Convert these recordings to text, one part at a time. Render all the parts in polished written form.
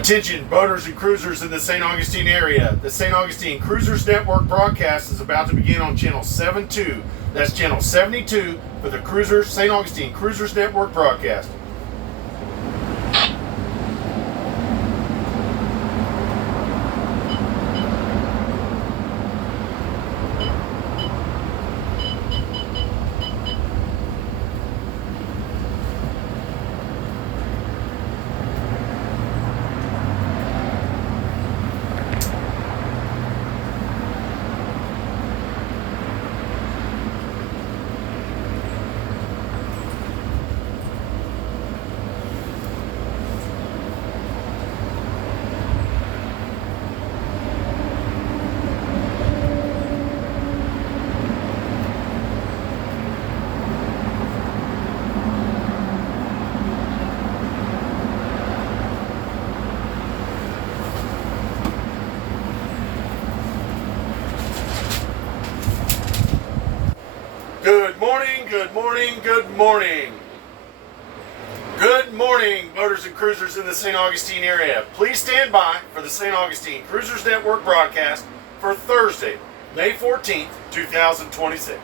Attention, boaters and cruisers in the St. Augustine area. The St. Augustine Cruisers Network broadcast is about to begin on channel 72. That's channel 72 for the St. Augustine Cruisers Network broadcast. Good morning, good morning, good morning. Good morning, boaters and cruisers in the St. Augustine area. Please stand by for the St. Augustine Cruisers Network broadcast for Thursday, May 14th, 2026.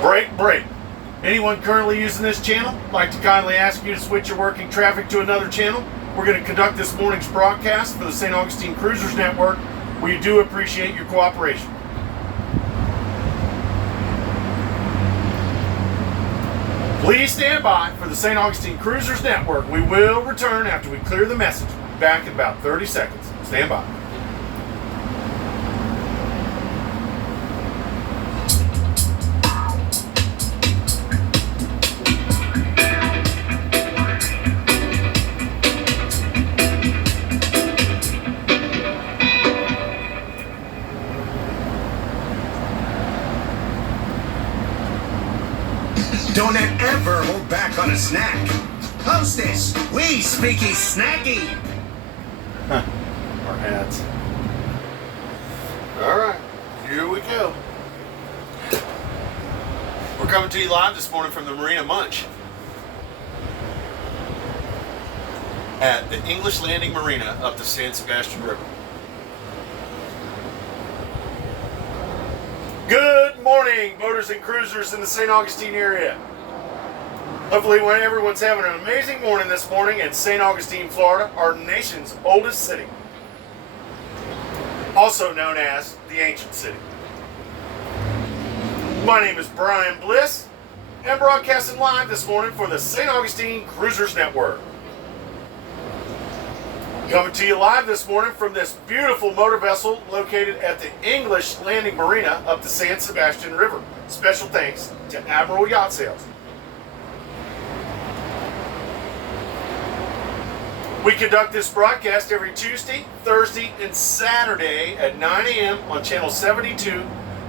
Break. Anyone currently using this channel? I'd like to kindly ask you to switch your working traffic to another channel. We're going to conduct this morning's broadcast for the St. Augustine Cruisers Network. We do appreciate your cooperation. Please stand by for the St. Augustine Cruisers Network. We will return after we clear the message. Back in about 30 seconds. Stand by. Don't ever hold back on a snack. Hostess, we speaky snacky. Our hats. All right, here we go. We're coming to you live this morning from the Marina Munch at the English Landing Marina up the San Sebastian River. Good morning, boaters and cruisers in the St. Augustine area. Hopefully everyone's having an amazing morning this morning in St. Augustine, Florida, our nation's oldest city. Also known as the Ancient City. My name is Brian Bliss, and I'm broadcasting live this morning for the St. Augustine Cruisers Network. Coming to you live this morning from this beautiful motor vessel located at the English Landing Marina up the San Sebastian River. Special thanks to Admiral Yacht Sales. We conduct this broadcast every Tuesday, Thursday, and Saturday at 9 a.m. on channel 72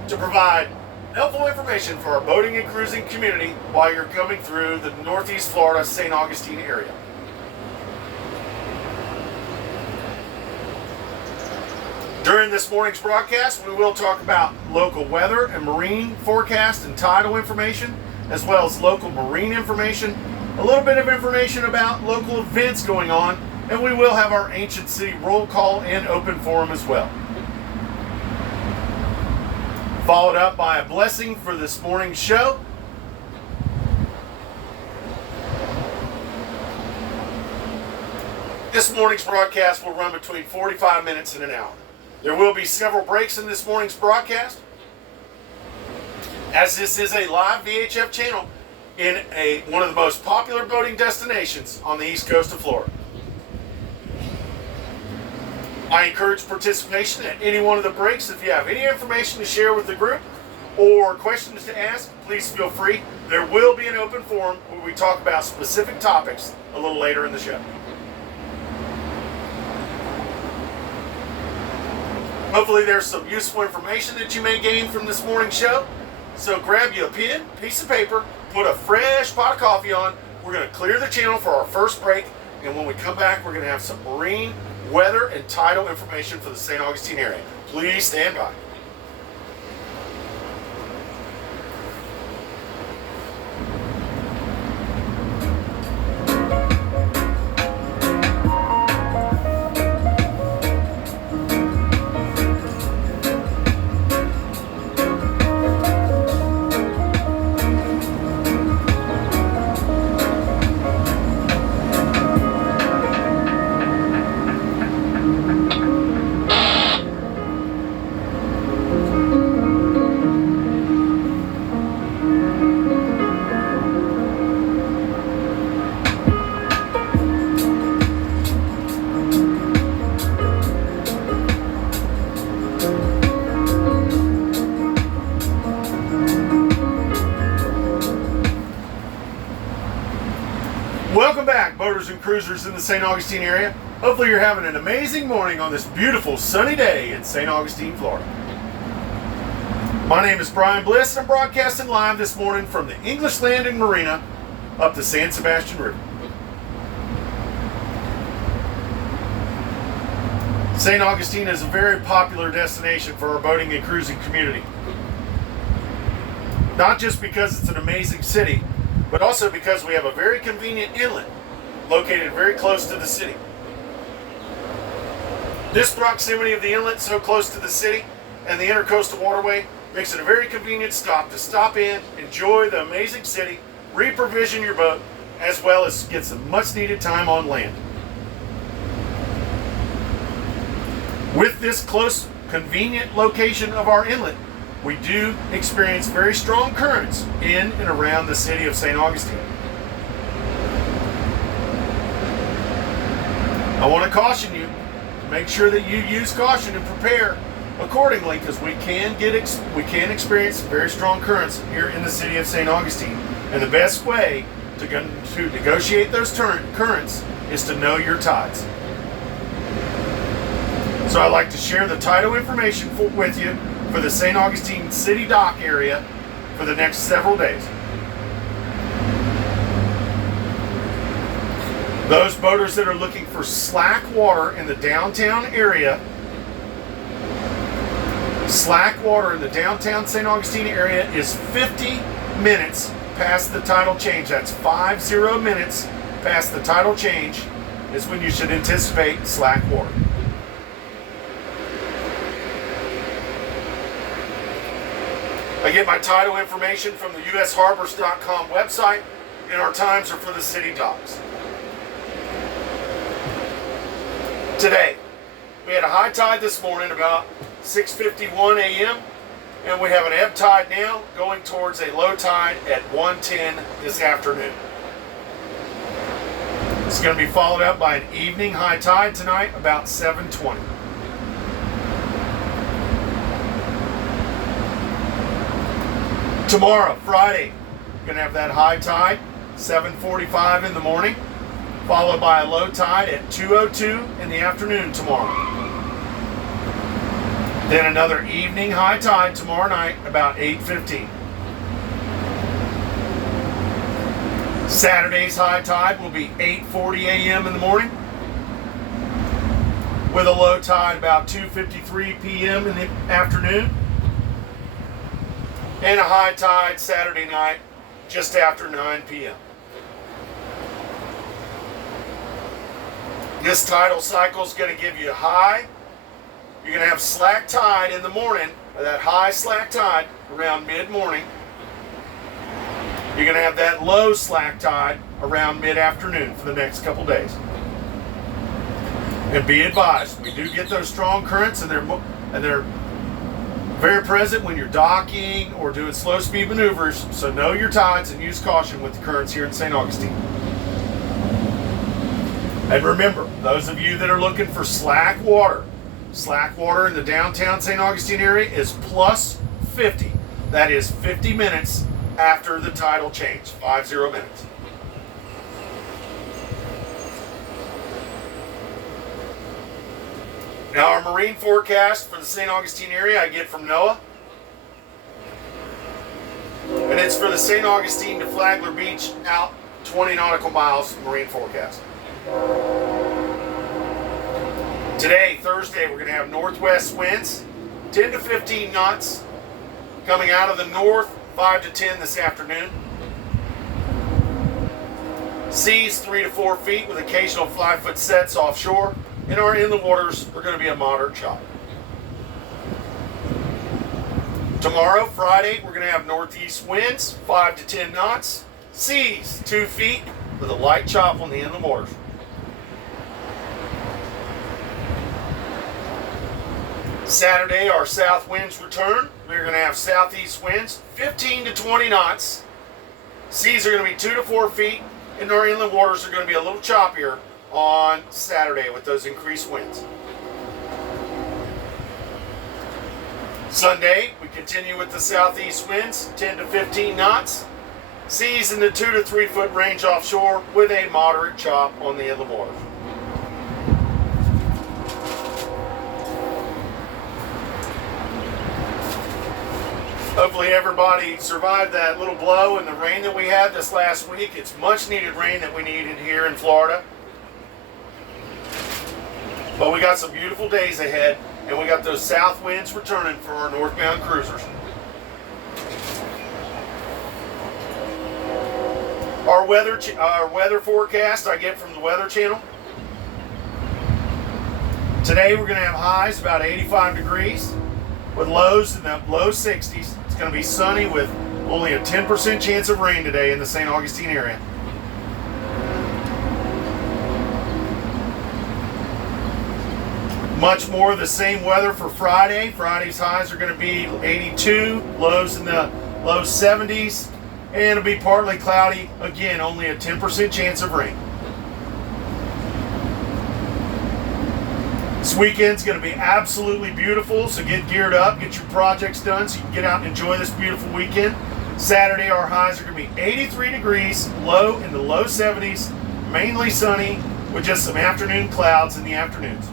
to provide helpful information for our boating and cruising community while you're coming through the Northeast Florida St. Augustine area. During this morning's broadcast, we will talk about local weather and marine forecast and tidal information, as well as local marine information, a little bit of information about local events going on, and we will have our Ancient City roll call and open forum as well. Followed up by a blessing for this morning's show. This morning's broadcast will run between 45 minutes and an hour. There will be several breaks in this morning's broadcast, as this is a live VHF channel in one of the most popular boating destinations on the east coast of Florida. I encourage participation at any one of the breaks. If you have any information to share with the group or questions to ask, please feel free. There will be an open forum where we talk about specific topics a little later in the show. Hopefully there's some useful information that you may gain from this morning's show. So grab you a pen, piece of paper, put a fresh pot of coffee on. We're going to clear the channel for our first break. And when we come back, we're going to have some marine, weather, and tidal information for the St. Augustine area. Please stand by. boaters and cruisers in the St. Augustine area. Hopefully you're having an amazing morning on this beautiful sunny day in St. Augustine, Florida. My name is Brian Bliss, and I'm broadcasting live this morning from the English Landing Marina up the San Sebastian River. St. Augustine is a very popular destination for our boating and cruising community. Not just because it's an amazing city, but also because we have a very convenient inlet located very close to the city. This proximity of the inlet so close to the city and the intercoastal waterway makes it a very convenient stop to stop in, enjoy the amazing city, reprovision your boat, as well as get some much needed time on land. With this close, convenient location of our inlet, we do experience very strong currents in and around the city of St. Augustine. I want to caution you to make sure that you use caution and prepare accordingly, because we can experience very strong currents here in the city of St. Augustine, and the best way to negotiate those currents is to know your tides. So I'd like to share the tidal information with you for the St. Augustine City Dock area for the next several days. Those boaters that are looking for slack water in the downtown area, slack water in the downtown St. Augustine area is 50 minutes past the tidal change. That's 50 minutes past the tidal change is when you should anticipate slack water. I get my tidal information from the usharbors.com website, and our times are for the city docks. Today, we had a high tide this morning about 6:51 a.m. and we have an ebb tide now going towards a low tide at 1:10 this afternoon. It's going to be followed up by an evening high tide tonight about 7:20. Tomorrow, Friday, we're going to have that high tide, 7:45 in the morning, followed by a low tide at 2:02 in the afternoon tomorrow. Then another evening high tide tomorrow night about 8:15. Saturday's high tide will be 8:40 a.m. in the morning, with a low tide about 2:53 p.m. in the afternoon, and a high tide Saturday night just after 9 p.m. This tidal cycle is going to give you a high. You're going to have slack tide in the morning, or that high slack tide around mid-morning. You're going to have that low slack tide around mid-afternoon for the next couple days. And be advised, we do get those strong currents, and they're very present when you're docking or doing slow speed maneuvers, so know your tides and use caution with the currents here in St. Augustine. And remember, those of you that are looking for slack water in the downtown St. Augustine area is plus 50. That is 50 minutes after the tidal change, 50 minutes. Now, our marine forecast for the St. Augustine area I get from NOAA. And it's for the St. Augustine to Flagler Beach out 20 nautical miles marine forecast. Today, Thursday, we're going to have northwest winds, 10 to 15 knots, coming out of the north, 5 to 10 this afternoon. Seas 3 to 4 feet with occasional 5-foot sets offshore. And our inland waters are going to be a moderate chop. Tomorrow, Friday, we're going to have northeast winds, 5 to 10 knots, seas 2 feet with a light chop on the inland waters. Saturday, our south winds return. We're going to have southeast winds, 15 to 20 knots. Seas are going to be 2 to 4 feet, and our inland waters are going to be a little choppier on Saturday with those increased winds. Sunday, we continue with the southeast winds, 10 to 15 knots. Seas in the 2 to 3 foot range offshore with a moderate chop on the inland water. Hopefully everybody survived that little blow and the rain that we had this last week. It's much needed rain that we needed here in Florida. But we got some beautiful days ahead, and we got those south winds returning for our northbound cruisers. Our weather forecast I get from the Weather Channel. Today we're going to have highs about 85 degrees with lows in the low 60s. It's going to be sunny with only a 10% chance of rain today in the St. Augustine area. Much more of the same weather for Friday. Friday's highs are going to be 82, lows in the low 70s, and it'll be partly cloudy. Again, only a 10% chance of rain. This weekend's going to be absolutely beautiful, so get geared up, get your projects done so you can get out and enjoy this beautiful weekend. Saturday, our highs are going to be 83 degrees, low in the low 70s, mainly sunny with just some afternoon clouds in the afternoons.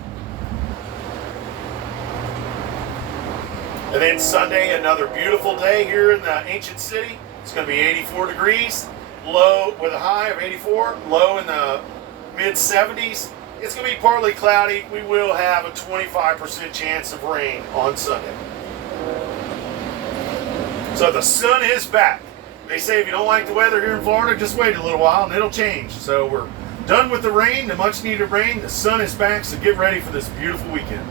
And then Sunday, another beautiful day here in the ancient city. It's going to be 84 degrees, low with a high of 84, low in the mid 70s. It's going to be partly cloudy. We will have a 25% chance of rain on Sunday. So the sun is back. They say if you don't like the weather here in Florida, just wait a little while and it'll change. So we're done with the rain, the much needed rain. The sun is back, so get ready for this beautiful weekend.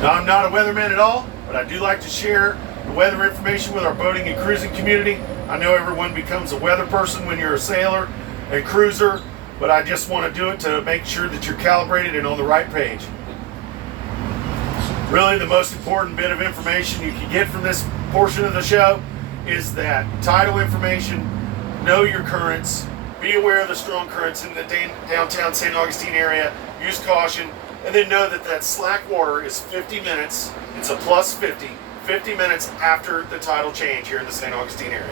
Now, I'm not a weatherman at all, but I do like to share the weather information with our boating and cruising community. I know everyone becomes a weather person when you're a sailor and cruiser, but I just want to do it to make sure that you're calibrated and on the right page. Really, the most important bit of information you can get from this portion of the show is that tidal information, know your currents, be aware of the strong currents in the downtown St. Augustine area, use caution, and then know that that slack water is 50 minutes, it's a plus 50 minutes after the tidal change here in the St. Augustine area.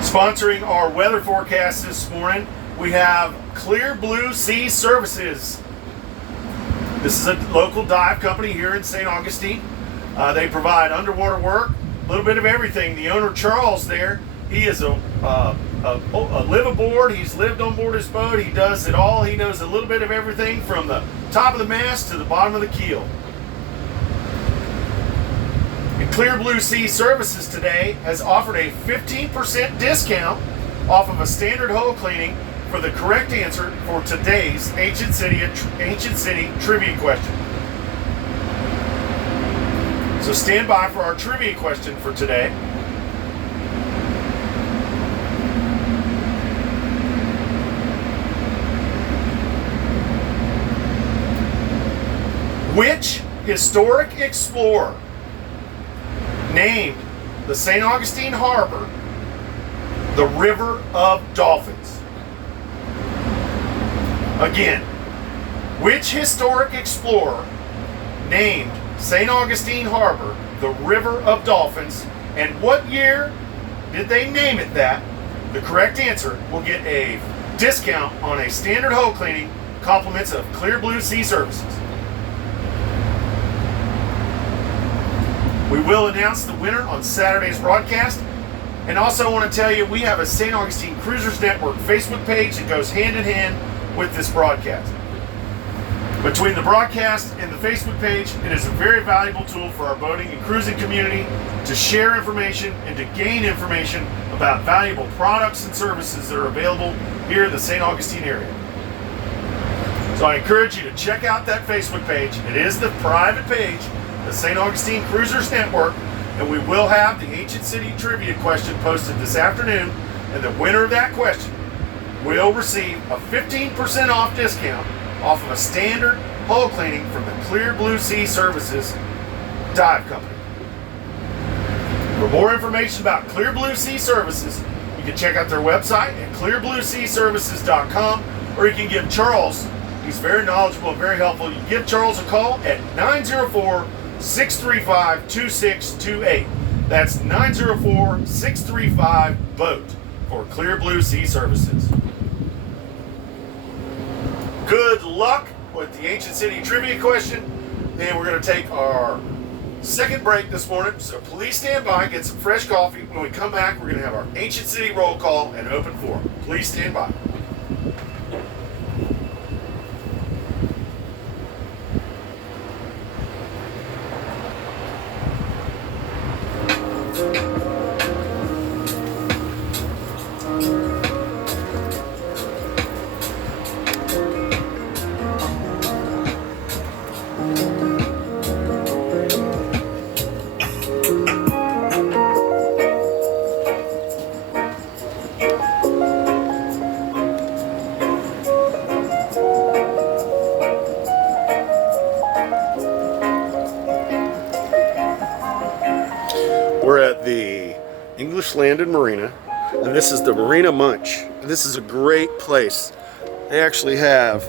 Sponsoring our weather forecast this morning, we have Clear Blue Sea Services. This is a local dive company here in St. Augustine. They provide underwater work, a little bit of everything. The owner, Charles, there, he is a live aboard. He's lived on board his boat. He does it all. He knows a little bit of everything from the top of the mast to the bottom of the keel. And Clear Blue Sea Services today has offered a 15% discount off of a standard hull cleaning for the correct answer for today's Ancient City trivia question. So stand by for our trivia question for today. Which historic explorer named the St. Augustine Harbor the River of Dolphins? Again, which historic explorer named St. Augustine Harbor the River of Dolphins, and what year did they name it that? The correct answer will get a discount on a standard hull cleaning, compliments of Clear Blue Sea Services. We will announce the winner on Saturday's broadcast. And also I want to tell you, we have a St. Augustine Cruisers Network Facebook page that goes hand in hand with this broadcast. Between the broadcast and the Facebook page, it is a very valuable tool for our boating and cruising community to share information and to gain information about valuable products and services that are available here in the St. Augustine area. So I encourage you to check out that Facebook page. It is the private page, the St. Augustine Cruisers Network, and we will have the Ancient City trivia question posted this afternoon, and the winner of that question will receive a 15% off discount off of a standard hull cleaning from the Clear Blue Sea Services dive company. For more information about Clear Blue Sea Services, you can check out their website at clearblueseaservices.com, or you can give Charles He's very knowledgeable and very helpful. You can give Charles a call at 904-635-2628. That's 904-635-BOAT for Clear Blue Sea Services. Good luck with the Ancient City trivia question. And we're going to take our second break this morning. So please stand by, get some fresh coffee. When we come back, we're going to have our Ancient City roll call and open forum. Please stand by. We're at the English Landed Marina, and this is the Marina Munch. This is a great place. They actually have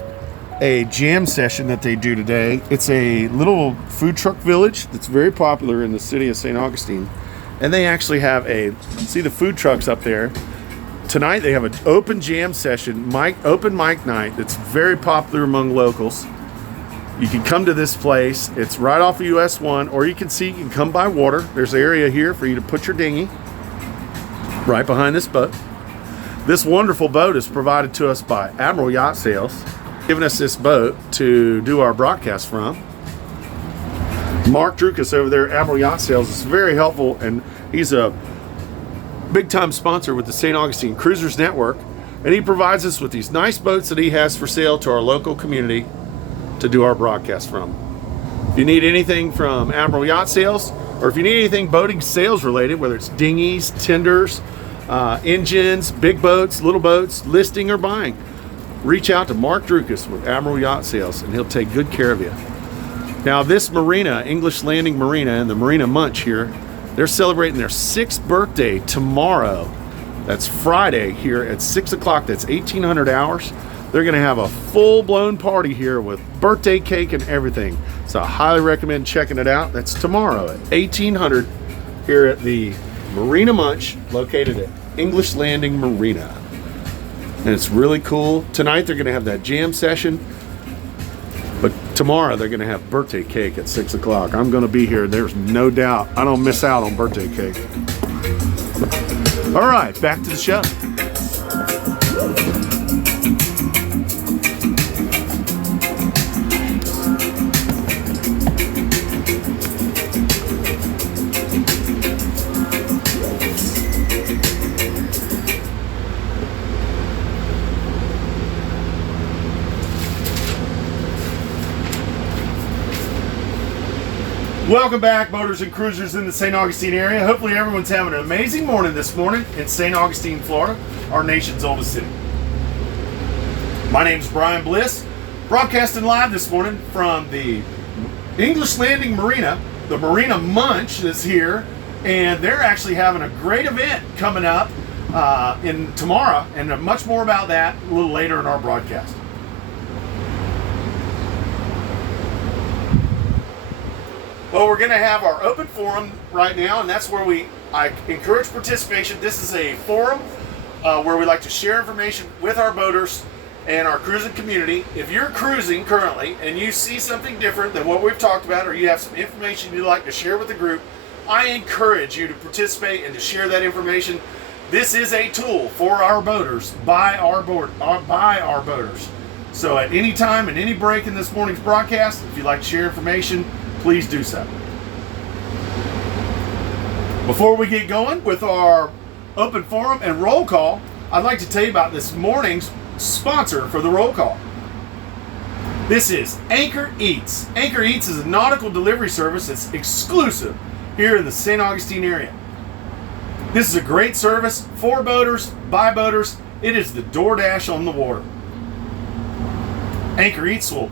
a jam session that they do today. It's a little food truck village that's very popular in the city of St. Augustine. And they actually have see the food trucks up there. Tonight they have an open jam session, open mic night that's very popular among locals. You can come to this place. It's right off of US 1, or you can come by water. There's an area here for you to put your dinghy right behind this boat. This wonderful boat is provided to us by Admiral Yacht Sales, giving us this boat to do our broadcast from. Mark Drukas over there at Admiral Yacht Sales is very helpful, and he's a big-time sponsor with the St. Augustine Cruisers Network, and he provides us with these nice boats that he has for sale to our local community to do our broadcast from. If you need anything from Admiral Yacht Sales, or if you need anything boating sales related, whether it's dinghies, tenders, engines, big boats, little boats, listing or buying, reach out to Mark Drukas with Admiral Yacht Sales, and he'll take good care of you. Now, this marina, English Landing Marina, and the Marina Munch here, they're celebrating their 6th birthday tomorrow. That's Friday here at 6 o'clock. That's 1800 hours. They're going to have a full-blown party here with birthday cake and everything. So I highly recommend checking it out. That's tomorrow at 1800 here at the Marina Munch, located at English Landing Marina. And it's really cool. Tonight they're going to have that jam session. But tomorrow they're going to have birthday cake at 6 o'clock. I'm going to be here. There's no doubt I don't miss out on birthday cake. All right, back to the show. Welcome back, boaters and cruisers in the St. Augustine area. Hopefully everyone's having an amazing morning this morning in St. Augustine, Florida, our nation's oldest city. My name is Brian Bliss, broadcasting live this morning from the English Landing Marina. The Marina Munch is here, and they're actually having a great event coming up in tomorrow, and much more about that a little later in our broadcast. Well, we're going to have our open forum right now, and that's where I encourage participation. This is a forum where we like to share information with our boaters and our cruising community. If you're cruising currently and you see something different than what we've talked about, or you have some information you'd like to share with the group, I encourage you to participate and to share that information. This is a tool for our boaters by our boaters. So at any time, in any break in this morning's broadcast, if you'd like to share information, please do so. Before we get going with our open forum and roll call, I'd like to tell you about this morning's sponsor for the roll call. This is Anchor Eats. Anchor Eats is a nautical delivery service that's exclusive here in the St. Augustine area. This is a great service for boaters, by boaters. It is the DoorDash on the water. Anchor Eats will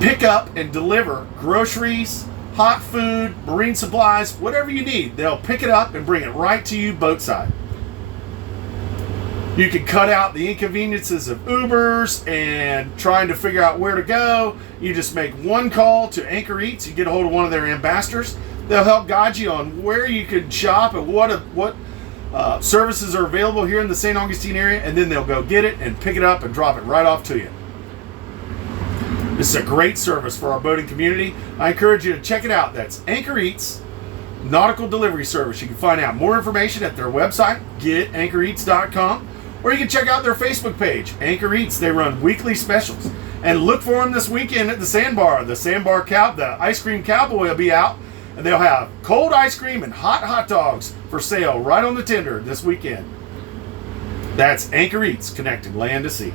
pick up and deliver groceries, hot food, marine supplies, whatever you need. They'll pick it up and bring it right to you boatside. You can cut out the inconveniences of Ubers and trying to figure out where to go. You just make one call to Anchor Eats. You get a hold of one of their ambassadors. They'll help guide you on where you can shop and what services are available here in the St. Augustine area, and then they'll go get it and pick it up and drop it right off to you. This is a great service for our boating community. I encourage you to check it out. That's Anchor Eats Nautical Delivery Service. You can find out more information at their website, getanchoreats.com, or you can check out their Facebook page, Anchor Eats. They run weekly specials. And look for them this weekend at the Sandbar. The ice cream cowboy will be out, and they'll have cold ice cream and hot dogs for sale right on the tender this weekend. That's Anchor Eats, connecting land to sea.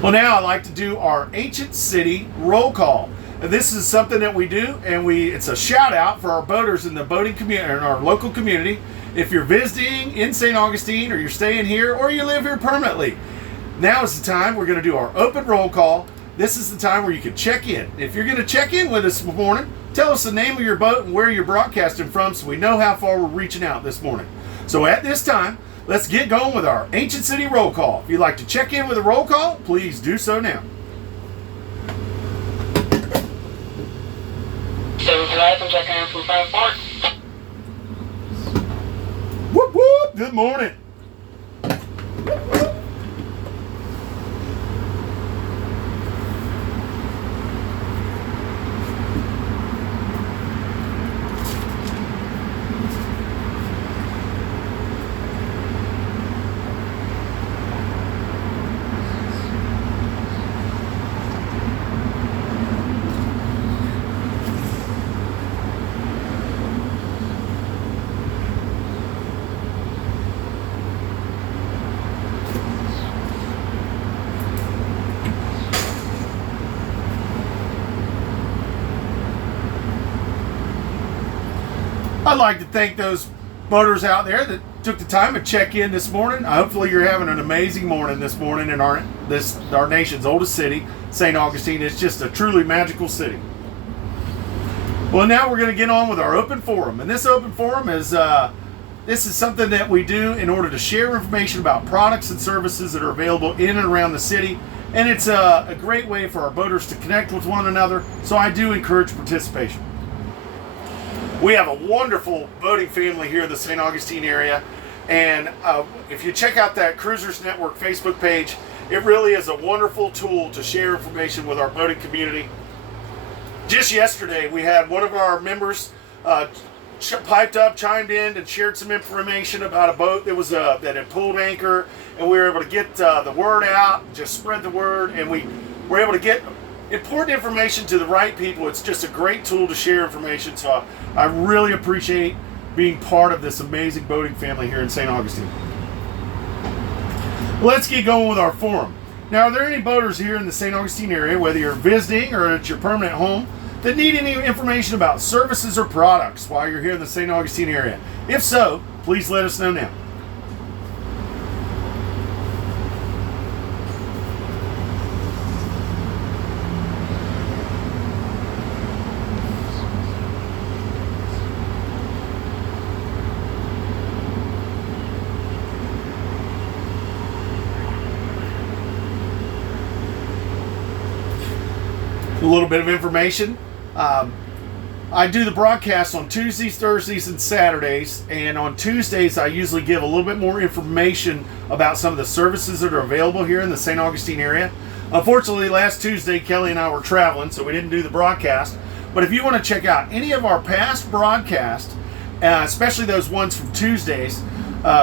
Well, now I'd like to do our Ancient City roll call. And this is something that we do, and it's a shout out for our boaters in the boating community, in our local community. If you're visiting in St. Augustine, or you're staying here, or you live here permanently, now is the time we're going to do our open roll call. This is the time where you can check in. If you're going to check in with us this morning, tell us the name of your boat and where you're broadcasting from so we know how far we're reaching out this morning. So at this time, let's get going with our Ancient City roll call. If you'd like to check in with a roll call, please do so now. 7 July, I'm checking in from Frankfort. Whoop whoop, good morning. I'd like to thank those boaters out there that took the time to check in this morning. Hopefully you're having an amazing morning this morning in our nation's oldest city, St. Augustine. It's just a truly magical city. Well, now we're going to get on with our open forum. And this open forum is something that we do in order to share information about products and services that are available in and around the city. And it's a great way for our boaters to connect with one another. So I do encourage participation. We have a wonderful boating family here in the St. Augustine area, and if you check out that Cruisers Network Facebook page, it really is a wonderful tool to share information with our boating community. Just yesterday, we had one of our members piped up, chimed in, and shared some information about a boat that had pulled anchor, and we were able to get the word out, just spread the word, and we were able to get important information to the right people. It's just a great tool to share information, so I really appreciate being part of this amazing boating family here in St. Augustine. Let's get going with our forum. Now, are there any boaters here in the St. Augustine area, whether you're visiting or at your permanent home, that need any information about services or products while you're here in the St. Augustine area? If so, please let us know now. A little bit of information. I do the broadcast on Tuesdays, Thursdays, and Saturdays, and on Tuesdays I usually give a little bit more information about some of the services that are available here in the St. Augustine area. Unfortunately, last Tuesday Kelly and I were traveling, so we didn't do the broadcast. But if you want to check out any of our past broadcasts, especially those ones from Tuesdays,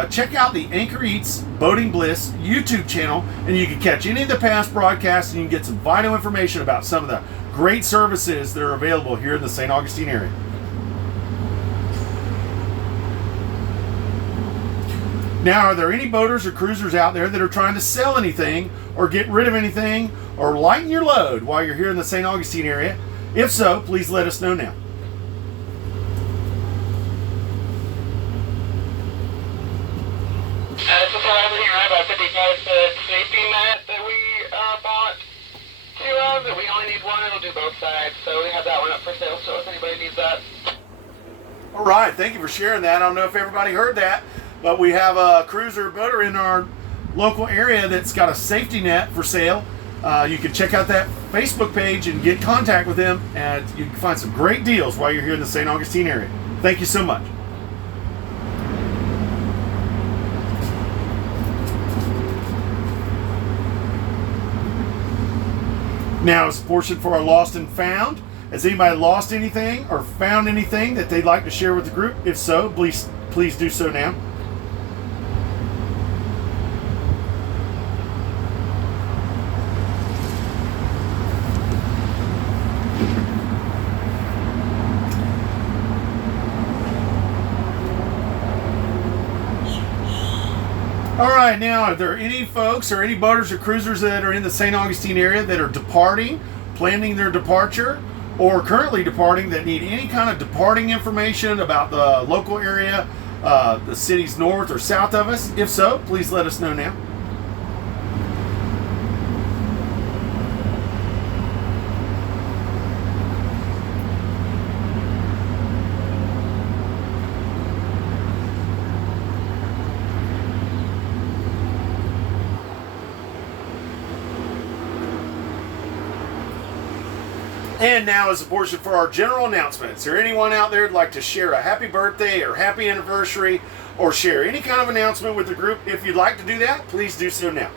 check out the Anchor Eats Boating Bliss YouTube channel, and you can catch any of the past broadcasts, and you can get some vital information about some of the great services that are available here in the St. Augustine area. Now, are there any boaters or cruisers out there that are trying to sell anything or get rid of anything or lighten your load while you're here in the St. Augustine area? If so, please let us know now. This is what I'm here. I have a 55-foot safety mat that we bought two of. That we only need one. It'll do both sides. So we have that one up for sale. So if anybody needs that. All right, thank you for sharing that. I don't know if everybody heard that, but we have a cruiser boater in our local area that's got a safety net for sale. You can check out that Facebook page and get in contact with them, and you can find some great deals while you're here in the St. Augustine area. Thank you so much. Now it's a portion for our lost and found. Has anybody lost anything or found anything that they'd like to share with the group? If so, please do so now. All right, now, are there any folks or any boaters or cruisers that are in the St. Augustine area that are departing, planning their departure, or currently departing that need any kind of departing information about the local area, the cities north or south of us? If so, please let us know now. And now is a portion for our general announcements. Is there anyone out there that'd like to share a happy birthday or happy anniversary or share any kind of announcement with the group? If you'd like to do that, please do so now.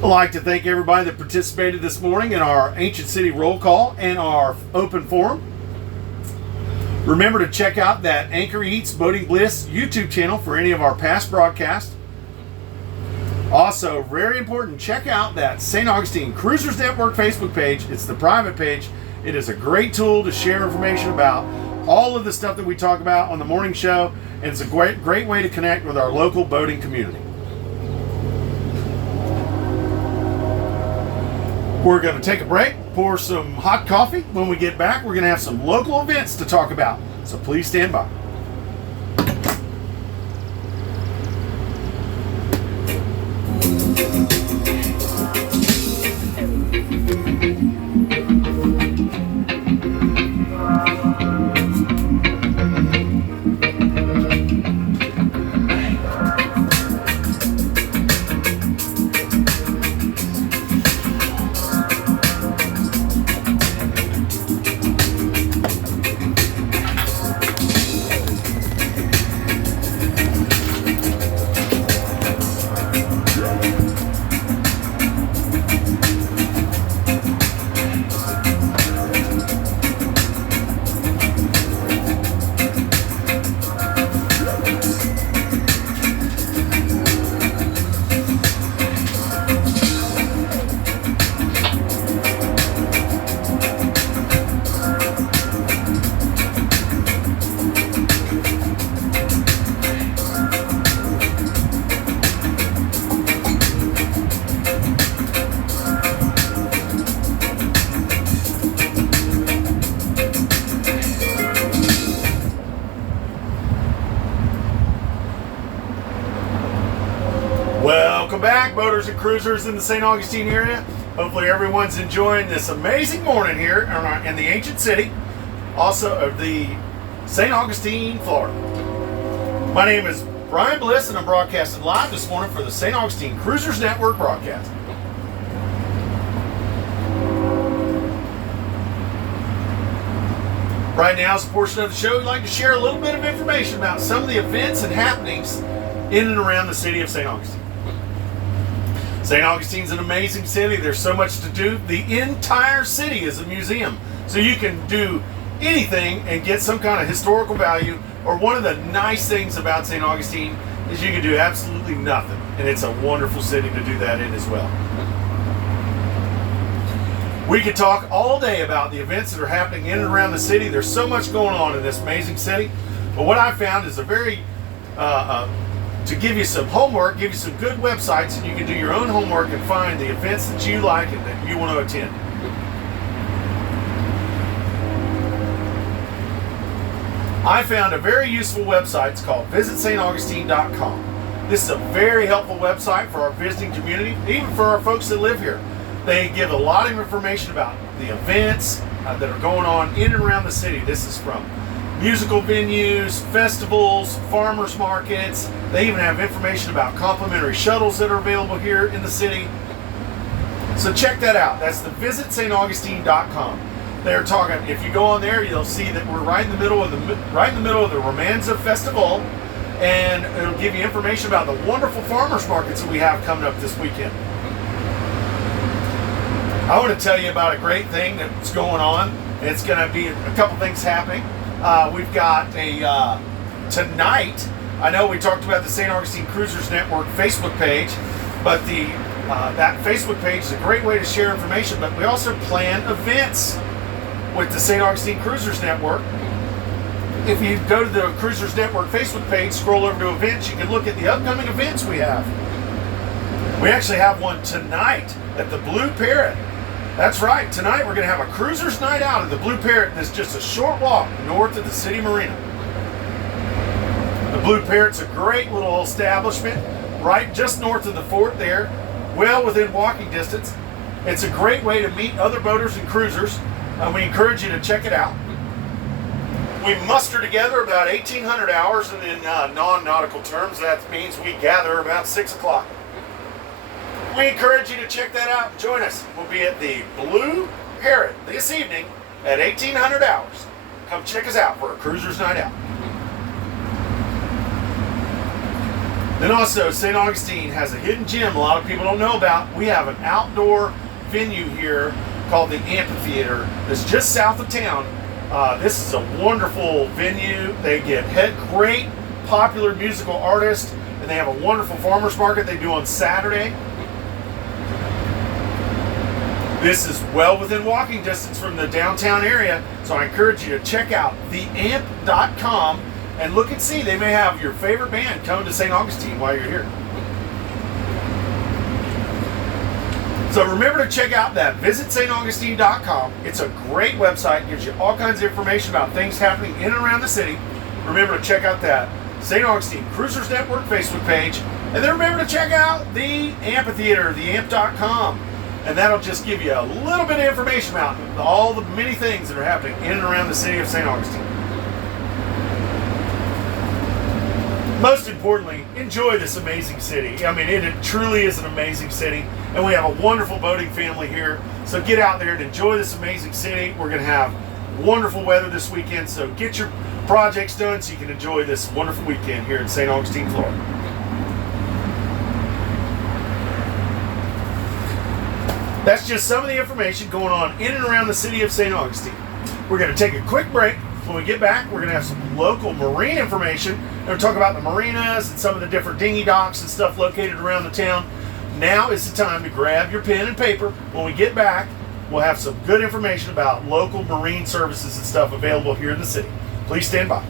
I'd like to thank everybody that participated this morning in our Ancient City roll call and our open forum. Remember to check out that Anchor Eats Boating Bliss YouTube channel for any of our past broadcasts. Also, very important, check out that St. Augustine Cruisers Network Facebook page. It's the private page. It is a great tool to share information about all of the stuff that we talk about on the morning show, and it's a great way to connect with our local boating community. We're going to take a break, pour some hot coffee. When we get back, we're going to have some local events to talk about. So please stand by. Welcome back, boaters and cruisers in the St. Augustine area. Hopefully everyone's enjoying this amazing morning here in the ancient city, also of the St. Augustine, Florida. My name is Brian Bliss, and I'm broadcasting live this morning for the St. Augustine Cruisers Network broadcast. Right now is a portion of the show we'd like to share a little bit of information about some of the events and happenings in and around the city of St. Augustine. St. Augustine's an amazing city. There's so much to do. The entire city is a museum. So you can do anything and get some kind of historical value. Or one of the nice things about St. Augustine is you can do absolutely nothing. And it's a wonderful city to do that in as well. We could talk all day about the events that are happening in and around the city. There's so much going on in this amazing city. But what I found is a very to give you some homework, give you some good websites, and you can do your own homework and find the events that you like and that you want to attend. I found a very useful website. It's called visitstaugustine.com. This is a very helpful website for our visiting community, even for our folks that live here. They give a lot of information about the events that are going on in and around the city. This is from musical venues, festivals, farmers markets. They even have information about complimentary shuttles that are available here in the city. So check that out. That's the visitstaugustine.com. They're talking. If you go on there, you'll see that we're right in the middle of the Romanza Festival, and it'll give you information about the wonderful farmers markets that we have coming up this weekend. I want to tell you about a great thing that's going on. It's going to be a couple things happening. We've got a tonight. I know we talked about the St. Augustine Cruisers Network Facebook page, but that Facebook page is a great way to share information. But we also plan events with the St. Augustine Cruisers Network. If you go to the Cruisers Network Facebook page, scroll over to events, you can look at the upcoming events we have. We actually have one tonight at the Blue Parrot. That's right, tonight we're going to have a Cruisers Night Out at the Blue Parrot that's just a short walk north of the city marina. The Blue Parrot's a great little establishment right just north of the fort there, well within walking distance. It's a great way to meet other boaters and cruisers. We encourage you to check it out. We muster together about 1,800 hours, and in non-nautical terms, that means we gather about 6 o'clock. We encourage you to check that out and join us. We'll be at the Blue Parrot this evening at 1,800 hours. Come check us out for a Cruisers Night Out. Then also, St. Augustine has a hidden gem a lot of people don't know about. We have an outdoor venue here called the Amphitheater that's just south of town. This is a wonderful venue. They get great popular musical artists, and they have a wonderful farmers market they do on Saturday. This is well within walking distance from the downtown area, so I encourage you to check out theamp.com and look and see. They may have your favorite band come to St. Augustine while you're here. So remember to check out that visitstaugustine.com. It's a great website. It gives you all kinds of information about things happening in and around the city. Remember to check out that St. Augustine Cruisers Network Facebook page. And then remember to check out the amphitheater, theamp.com. And that'll just give you a little bit of information about all the many things that are happening in and around the city of St. Augustine. Most importantly, enjoy this amazing city. I mean, it truly is an amazing city, and we have a wonderful boating family here. So get out there and enjoy this amazing city. We're going to have wonderful weather this weekend, so get your projects done so you can enjoy this wonderful weekend here in St. Augustine, Florida. That's just some of the information going on in and around the city of St. Augustine. We're going to take a quick break. When we get back, we're going to have some local marine information. We're going to talk about the marinas and some of the different dinghy docks and stuff located around the town. Now is the time to grab your pen and paper. When we get back, we'll have some good information about local marine services and stuff available here in the city. Please stand by.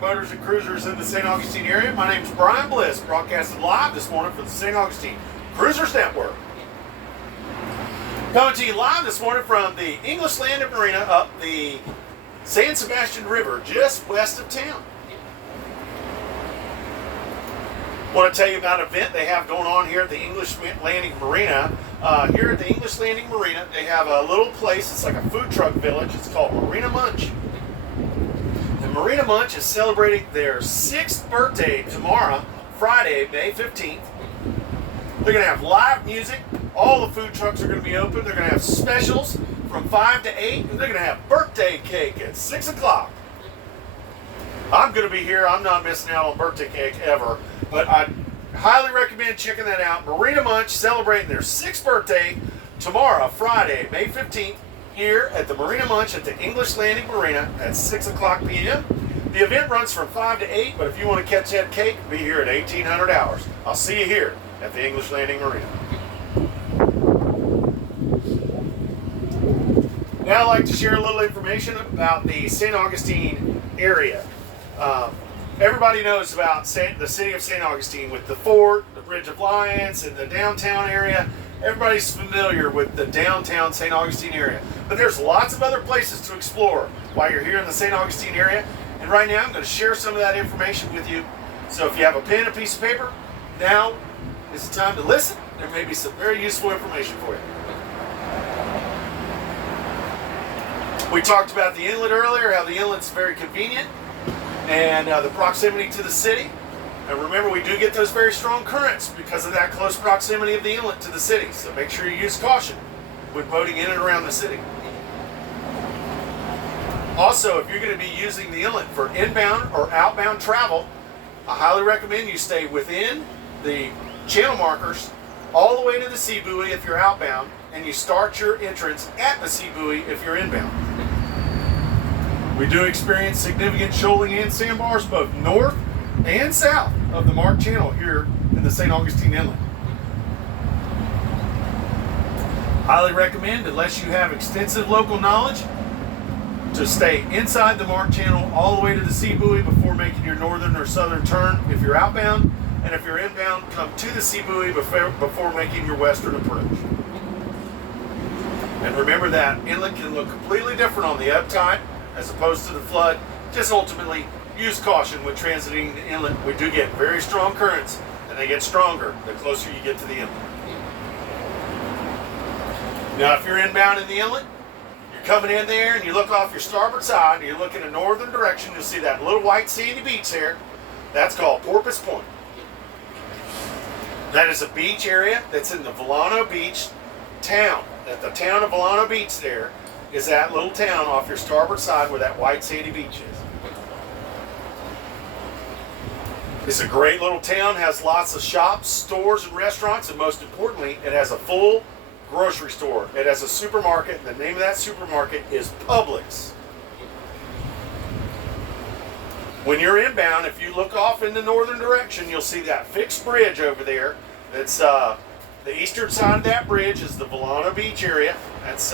Boaters and cruisers in the St. Augustine area. My name is Brian Bliss, broadcasting live this morning for the St. Augustine Cruisers Network. Coming to you live this morning from the English Landing Marina up the San Sebastian River, just west of town. Want to tell you about an event they have going on here at the English Landing Marina. Here at the English Landing Marina, they have a little place. It's like a food truck village. It's called Marina Munch. And Marina Munch is celebrating their 6th birthday tomorrow, Friday, May 15th. They're going to have live music. All the food trucks are going to be open. They're going to have specials from 5 to 8. And they're going to have birthday cake at 6 o'clock. I'm going to be here. I'm not missing out on birthday cake ever. But I highly recommend checking that out. Marina Munch celebrating their 6th birthday tomorrow, Friday, May 15th, here at the Marina Munch at the English Landing Marina at 6 o'clock p.m. The event runs from 5 to 8, but if you want to catch that cake, be here at 1800 hours. I'll see you here at the English Landing Marina. Now I'd like to share a little information about the St. Augustine area. Everybody knows about the city of St. Augustine with the fort, the Bridge of Lions, and the downtown area. Everybody's familiar with the downtown St. Augustine area. But there's lots of other places to explore while you're here in the St. Augustine area. And right now I'm going to share some of that information with you. So if you have a pen and a piece of paper, now is the time to listen. There may be some very useful information for you. We talked about the inlet earlier, how the inlet's very convenient. And the proximity to the city. And remember, we do get those very strong currents because of that close proximity of the inlet to the city. So make sure you use caution when boating in and around the city. Also, if you're going to be using the inlet for inbound or outbound travel, I highly recommend you stay within the channel markers all the way to the sea buoy if you're outbound, and you start your entrance at the sea buoy if you're inbound. We do experience significant shoaling and sandbars both north and south of the Mark Channel here in the St. Augustine Inlet. Highly recommend, unless you have extensive local knowledge, to stay inside the Mark Channel all the way to the sea buoy before making your northern or southern turn if you're outbound, and if you're inbound, come to the sea buoy before making your western approach. And remember that inlet can look completely different on the ebb tide as opposed to the flood. Just ultimately use caution when transiting the inlet. We do get very strong currents, and they get stronger the closer you get to the inlet. Now if you're inbound in the inlet, you're coming in there and you look off your starboard side and you're looking in northern direction, you'll see that little white sandy beach there. That's called Porpoise Point. That is a beach area that's in the Volano Beach town. At the town of Volano Beach there is that little town off your starboard side where that white sandy beach is. It's a great little town, has lots of shops, stores, and restaurants, and most importantly, it has a full grocery store. It has a supermarket, and the name of that supermarket is Publix. When you're inbound, if you look off in the northern direction, you'll see that fixed bridge over there. That's the eastern side of that bridge is the Volano Beach area. That's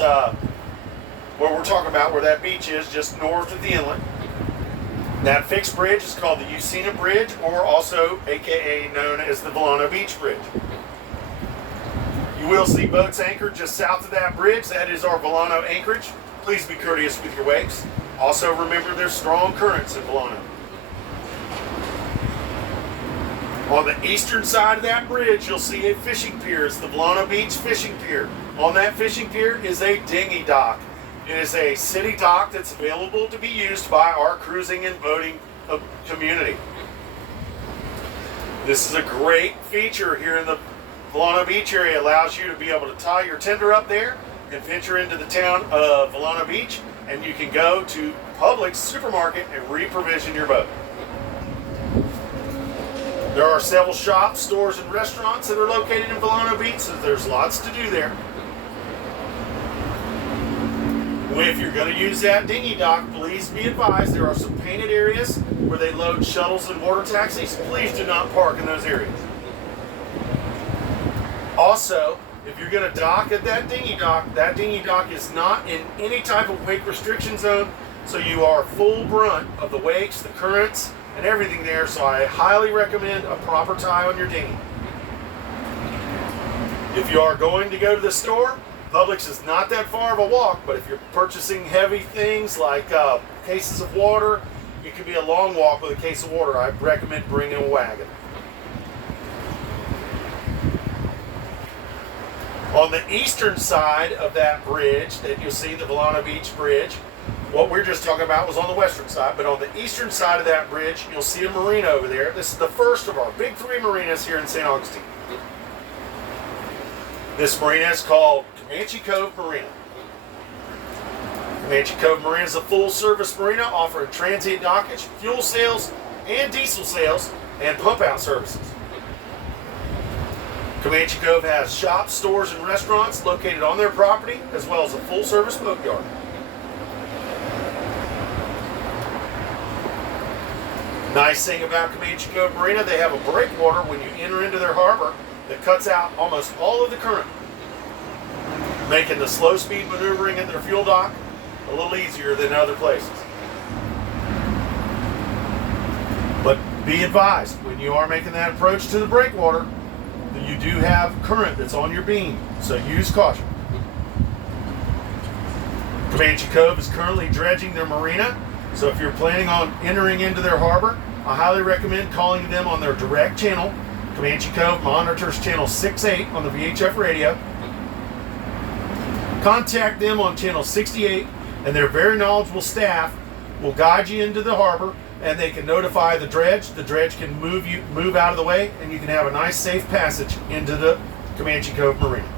what we're talking about, where that beach is, just north of the inlet. That fixed bridge is called the Usina Bridge, or also aka known as the Volano Beach Bridge. You will see boats anchored just south of that bridge. That is our Volano anchorage. Please be courteous with your wakes. Also remember there's strong currents in Volano. On the eastern side of that bridge, you'll see a fishing pier. It's the Volano Beach Fishing Pier. On that fishing pier is a dinghy dock. It is a city dock that's available to be used by our cruising and boating community. This is a great feature here in the Volano Beach area. It allows you to be able to tie your tender up there and venture into the town of Volano Beach, and you can go to Publix supermarket and reprovision your boat. There are several shops, stores, and restaurants that are located in Volano Beach, so there's lots to do there. If you're going to use that dinghy dock, please be advised there are some painted areas where they load shuttles and water taxis. Please do not park in those areas. Also, if you're going to dock at that dinghy dock is not in any type of wake restriction zone, so you are full brunt of the wakes, the currents, and everything there, so I highly recommend a proper tie on your dinghy. If you are going to go to the store, Publix is not that far of a walk, but if you're purchasing heavy things like cases of water, it can be a long walk with a case of water. I recommend bringing a wagon. On the eastern side of that bridge that you'll see, the Volano Beach Bridge, what we're just talking about was on the western side, but on the eastern side of that bridge, you'll see a marina over there. This is the first of our big 3 marinas here in St. Augustine. This marina is called Comanche Cove Marina. Comanche Cove Marina is a full-service marina offering transient dockage, fuel sales, and diesel sales, and pump-out services. Comanche Cove has shops, stores, and restaurants located on their property, as well as a full-service boatyard. Nice thing about Comanche Cove Marina, they have a breakwater when you enter into their harbor that cuts out almost all of the current, making the slow-speed maneuvering in their fuel dock a little easier than other places. But be advised, when you are making that approach to the breakwater, that you do have current that's on your beam, so use caution. Comanche Cove is currently dredging their marina, so if you're planning on entering into their harbor, I highly recommend calling them on their direct channel. Comanche Cove monitors channel 68 on the VHF radio. Contact them on channel 68, and their very knowledgeable staff will guide you into the harbor, and they can notify the dredge. The dredge can move out of the way, and you can have a nice safe passage into the Comanche Cove Marina.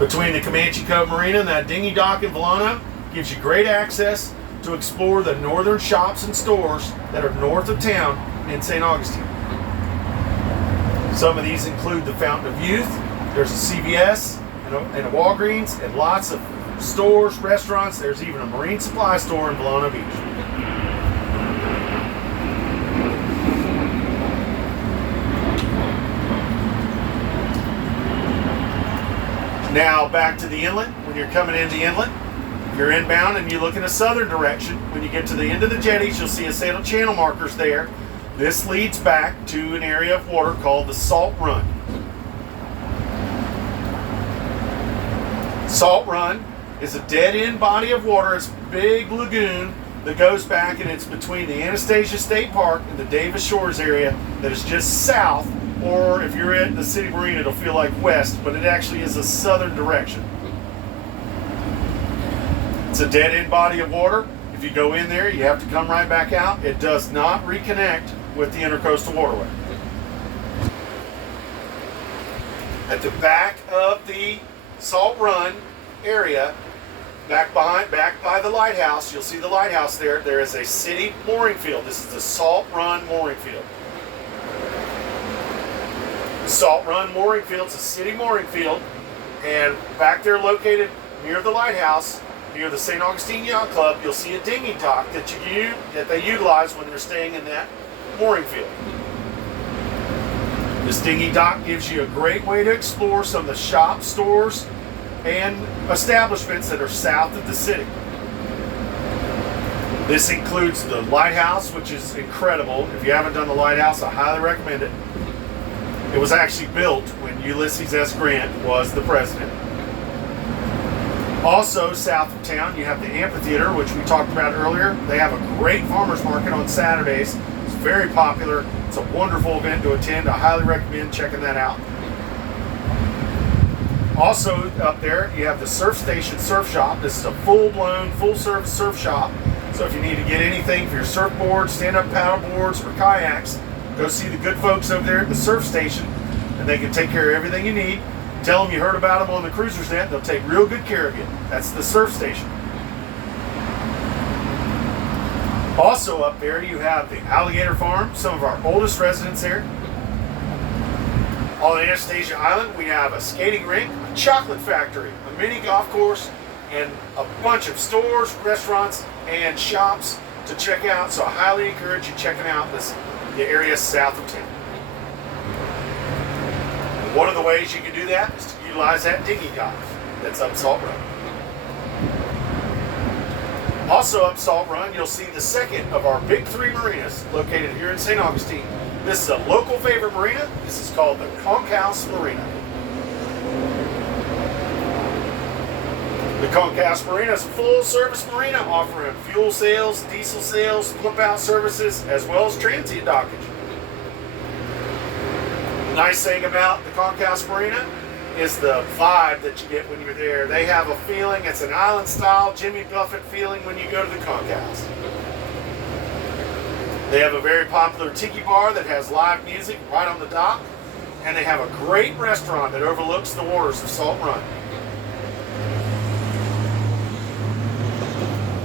Between the Comanche Cove Marina and that dinghy dock in Volano gives you great access to explore the northern shops and stores that are north of town in St. Augustine. Some of these include the Fountain of Youth, there's a CVS and a Walgreens, and lots of stores, restaurants. There's even a marine supply store in Volano Beach. Now back to the inlet. When you're coming in the inlet, you're inbound and you look in a southern direction. When you get to the end of the jetties, you'll see a set of channel markers there. This leads back to an area of water called the Salt Run. Salt Run is a dead-end body of water. It's a big lagoon that goes back, and it's between the Anastasia State Park and the Davis Shores area that is just south, or if you're at the City Marina, it'll feel like west, but it actually is a southern direction. It's a dead-end body of water. If you go in there, you have to come right back out. It does not reconnect with the Intercoastal Waterway. At the back of the Salt Run area, back by the lighthouse, you'll see the lighthouse there. There is a city mooring field. This is the Salt Run mooring field. The Salt Run mooring field is a city mooring field, and back there located near the lighthouse, near the St. Augustine Yacht Club, you'll see a dinghy dock that they utilize when they're staying in that mooring field. This dinghy dock gives you a great way to explore some of the shops, stores, and establishments that are south of the city. This includes the lighthouse, which is incredible. If you haven't done the lighthouse, I highly recommend it. It was actually built when Ulysses S. Grant was the president. Also, south of town, you have the amphitheater, which we talked about earlier. They have a great farmers market on Saturdays. It's very popular. It's a wonderful event to attend. I highly recommend checking that out. Also up there, you have the Surf Station Surf Shop. This is a full-blown, full-service surf shop. So if you need to get anything for your surfboards, stand-up paddle boards, or kayaks, go see the good folks over there at the Surf Station, and they can take care of everything you need. Tell them you heard about them on the Cruiser's Net. They'll take real good care of you. That's the Surf Station. Also up there, you have the Alligator Farm, some of our oldest residents there. On Anastasia Island, we have a skating rink, a chocolate factory, a mini golf course, and a bunch of stores, restaurants, and shops to check out. So I highly encourage you checking out the area south of town. One of the ways you can do that is to utilize that dinghy dock that's up Salt Run. Also up Salt Run, you'll see the second of our big 3 marinas located here in St. Augustine. This is a local favorite marina. This is called the Conch House Marina. The Conch House Marina is a full-service marina offering fuel sales, diesel sales, pump-out services, as well as transient dockage. Nice thing about the Concourse Marina is the vibe that you get when you're there. They have a feeling, it's an island style Jimmy Buffett feeling when you go to the Concourse. They have a very popular tiki bar that has live music right on the dock, and they have a great restaurant that overlooks the waters of Salt Run.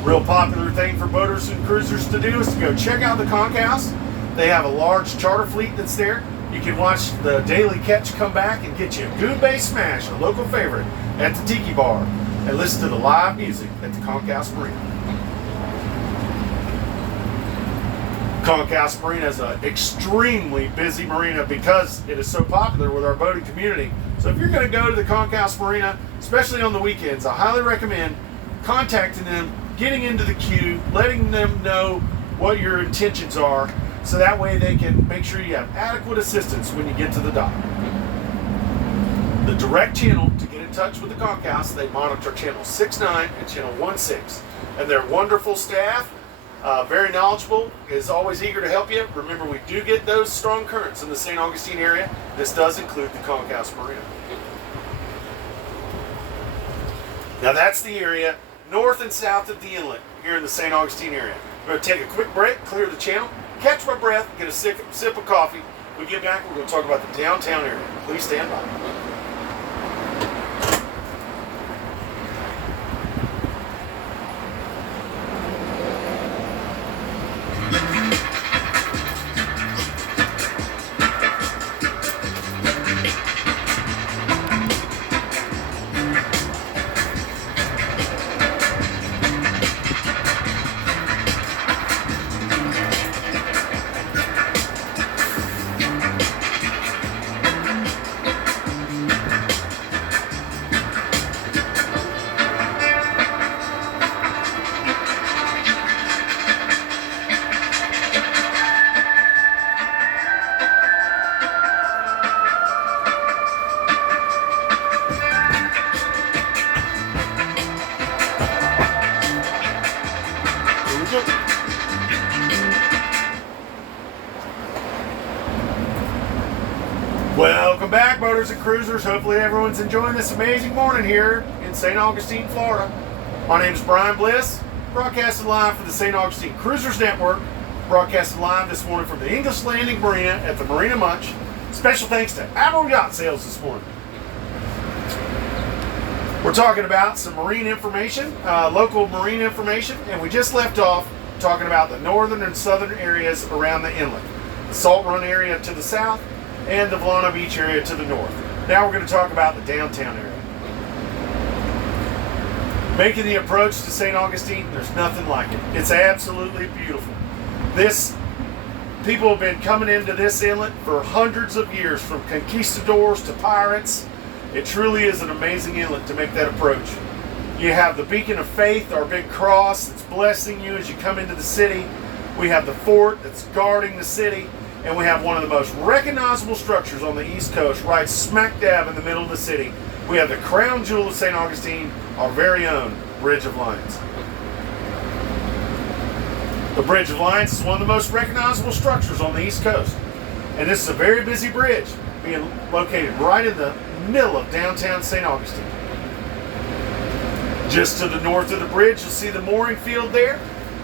Real popular thing for boaters and cruisers to do is to go check out the Concourse. They have a large charter fleet that's there. You can watch the daily catch come back and get you a Goon Bay Smash, a local favorite, at the Tiki Bar, and listen to the live music at the Concourse Marina. Concourse Marina is an extremely busy marina because it is so popular with our boating community. So if you're going to go to the Concourse Marina, especially on the weekends, I highly recommend contacting them, getting into the queue, letting them know what your intentions are, so that way they can make sure you have adequate assistance when you get to the dock. The direct channel to get in touch with the Concourse, they monitor channel 69 and channel 16, and their wonderful staff, very knowledgeable, is always eager to help you. Remember, we do get those strong currents in the St. Augustine area. This does include the Concourse Marina. Now that's the area north and south of the inlet here in the St. Augustine area. We're going to take a quick break, clear the channel, catch my breath, get a sip of coffee. When we get back, we're going to talk about the downtown area. Please stand by. Welcome back, boaters and cruisers. Hopefully everyone's enjoying this amazing morning here in St. Augustine, Florida. My name is Brian Bliss, broadcasting live for the St. Augustine Cruisers Network, broadcasting live this morning from the English Landing Marina at the Marina Munch. Special thanks to Admiral Yacht Sales this morning. We're talking about some marine information, local marine information, and we just left off talking about the northern and southern areas around the inlet. The Salt Run area to the south, and the Volano Beach area to the north. Now we're going to talk about the downtown area. Making the approach to St. Augustine, there's nothing like it. It's absolutely beautiful. People have been coming into this inlet for hundreds of years, from conquistadors to pirates. It truly is an amazing inlet to make that approach. You have the Beacon of Faith, our big cross that's blessing you as you come into the city. We have the fort that's guarding the city. And we have one of the most recognizable structures on the East Coast, right smack dab in the middle of the city. We have the crown jewel of St. Augustine, our very own Bridge of Lions. The Bridge of Lions is one of the most recognizable structures on the East Coast. And this is a very busy bridge, being located right in the middle of downtown St. Augustine. Just to the north of the bridge, you'll see the mooring field there.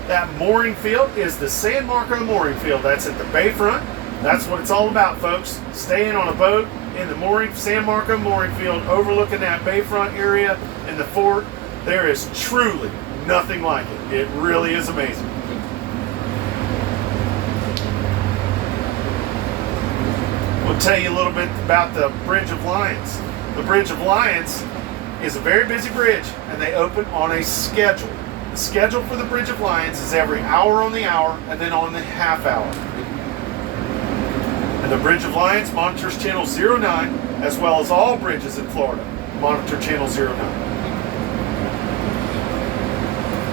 That mooring field is the San Marco mooring field. That's at the bayfront. That's what it's all about, folks. Staying on a boat in the San Marco mooring field, overlooking that bayfront area in the fort. There is truly nothing like it. It really is amazing. We'll tell you a little bit about the Bridge of Lions. The Bridge of Lions is a very busy bridge, and they open on a schedule. The schedule for the Bridge of Lions is every hour on the hour and then on the half hour. And the Bridge of Lions monitors channel 09, as well as all bridges in Florida monitor channel 09.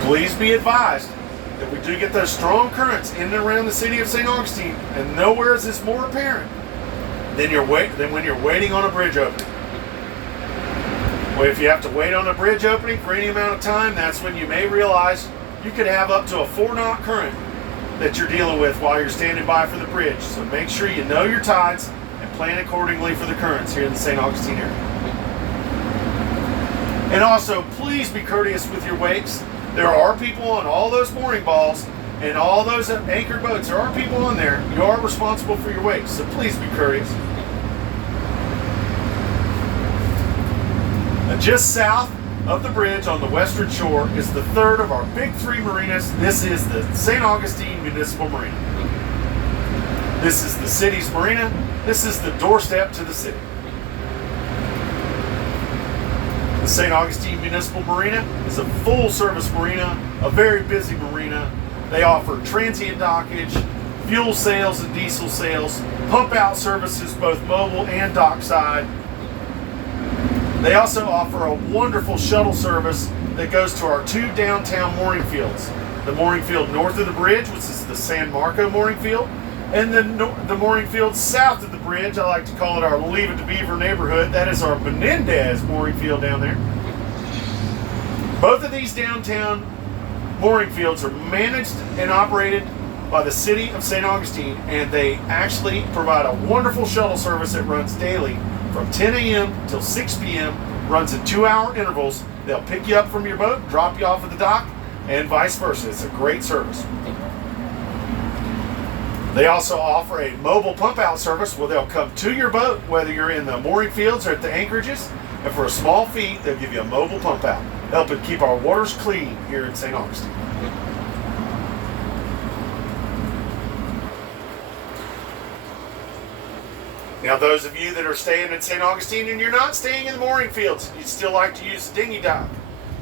Please be advised that we do get those strong currents in and around the city of St. Augustine, and nowhere is this more apparent than when you're waiting on a bridge opening. Well, if you have to wait on a bridge opening for any amount of time, that's when you may realize you could have up to a 4-knot current that you're dealing with while you're standing by for the bridge. So make sure you know your tides and plan accordingly for the currents here in the St. Augustine area. And also, please be courteous with your wakes. There are people on all those mooring balls and all those anchored boats. There are people on there. You are responsible for your wakes, so please be courteous. And just south of the bridge on the western shore is the third of our big three marinas. This is the St. Augustine Municipal Marina. This is the city's marina. This is the doorstep to the city. The St. Augustine Municipal Marina is a full-service marina, a very busy marina. They offer transient dockage, fuel sales and diesel sales, pump-out services, both mobile and dockside. They also offer a wonderful shuttle service that goes to our two downtown mooring fields. The mooring field north of the bridge, which is the San Marco mooring field, and the mooring field south of the bridge, I like to call it our Leave It to Beaver neighborhood. That is our Menendez mooring field down there. Both of these downtown mooring fields are managed and operated by the city of St. Augustine, and they actually provide a wonderful shuttle service that runs daily from 10 a.m. till 6 p.m., runs in 2-hour intervals. They'll pick you up from your boat, drop you off at the dock, and vice versa. It's a great service. They also offer a mobile pump-out service where they'll come to your boat, whether you're in the mooring fields or at the anchorages, and for a small fee, they'll give you a mobile pump-out, helping keep our waters clean here in St. Augustine. Now, those of you that are staying in St. Augustine and you're not staying in the mooring fields, you'd still like to use the dinghy dock,